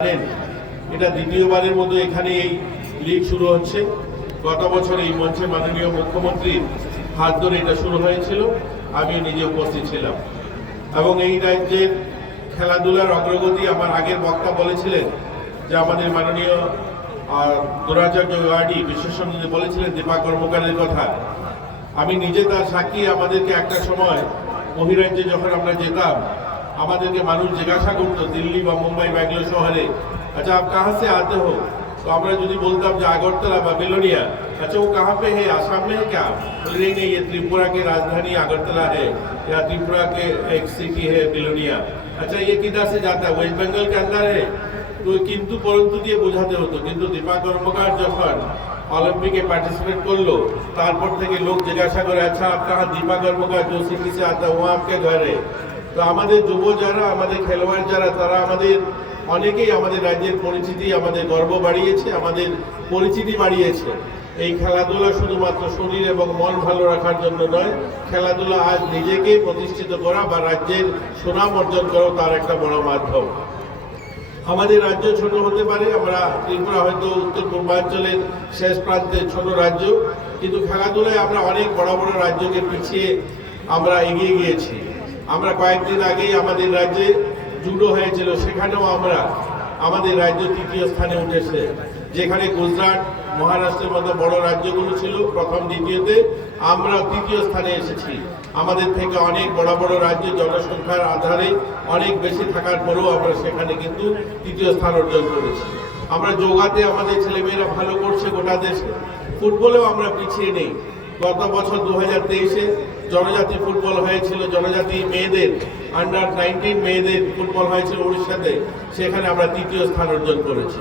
এটা দ্বিতীয়বারের মতো এখানে এই লীগ শুরু হচ্ছে। গত বছর এই মঞ্চে মাননীয় মুখ্যমন্ত্রীর হাত ধরে এটা শুরু হয়েছিল, আমি নিজে উপস্থিত ছিলাম। এবং এই রাজ্যের খেলাধুলার অগ্রগতি আমার আগের বক্তা বলেছিলেন যে আমাদের মাননীয় দ্রোণাচার্য ওয়ার্ডি বিশেষজ্ঞ বলেছিলেন দীপা কর্মকারের কথা। আমি নিজে তার সাক্ষী। আমাদেরকে একটা সময় বহিরাজ্যে যখন আমরা যেতাম, আমাদেরকে মানুষ জিজ্ঞাসা করতো দিল্লি বা মুম্বাই ব্যাঙ্গালোর শহরে, আচ্ছা आप कहाँ से आते हो? तो আমরা যদি বলতাম যে আগরতলা বা बिलोनिया, अच्छा वो कहाँ पे है, आसाम में है क्या? बोले नहीं नहीं, ये त्रिपुरा की राजधानी अगरतला है या त्रिपुरा के एक सिटी है बिलोनिया। अच्छा ये किधर से जाता है? वेस्ट बंगाल के अंदर है। तो কিন্তু পরন্তু দিয়ে বোঝাতে হতো। কিন্তু দীপা কর্মকার যখন অলিম্পিকে পার্টিসিপেট করলো, তারপর থেকে লোক জিজ্ঞাসা করে আচ্ছা आप कहाँ दीपा कर्मकार जो सिटी से आता है वो आपके घर है। তো আমাদের যুব যারা, আমাদের খেলোয়াড় যারা, তারা আমাদের অনেকেই আমাদের রাজ্যের পরিচিতি, আমাদের গর্ব বাড়িয়েছে, আমাদের পরিচিতি বাড়িয়েছে। এই খেলাধুলা শুধুমাত্র শরীর এবং মন ভালো রাখার জন্য নয়, খেলাধুলা আজ নিজেকে প্রতিষ্ঠিত করা বা রাজ্যের সুনাম অর্জন করা তার একটা বড় মাধ্যম। আমাদের রাজ্য ছোট হতে পারে, আমরা ত্রিপুরা হয়তো উত্তর পূর্বাঞ্চলের শেষ প্রান্তের ছোট রাজ্য, কিন্তু খেলাধুলায় আমরা অনেক বড় বড় রাজ্যকে পিছিয়ে আমরা এগিয়ে গিয়েছি। আমরা কয়েকদিন আগেই আমাদের রাজ্যে জুডো হয়েছিল, সেখানেও আমাদের রাজ্য তৃতীয় স্থানে উঠেছে। যেখানে গুজরাট, মহারাষ্ট্রের মতো বড় রাজ্যগুলো ছিল প্রথম দ্বিতীয়তে, আমরা তৃতীয় স্থানে এসেছি। আমাদের থেকে অনেক বড় বড় রাজ্য জনসংখ্যার আধারে অনেক বেশি থাকার পরেও আমরা সেখানে কিন্তু তৃতীয় স্থান অর্জন করেছি। আমরা যোগাতে আমাদের ছেলেমেয়েরা ভালো করছে গোটা দেশে। ফুটবলেও আমরা পিছিয়ে নেই। গত বছর 2023-এ জনজাতি ফুটবল হয়েছিল, জনজাতি মেয়েদের আন্ডার 19 মেয়েদের ফুটবল হয়েছিল উড়িষ্যাতে, সেখানে আমরা তৃতীয় স্থান অর্জন করেছি।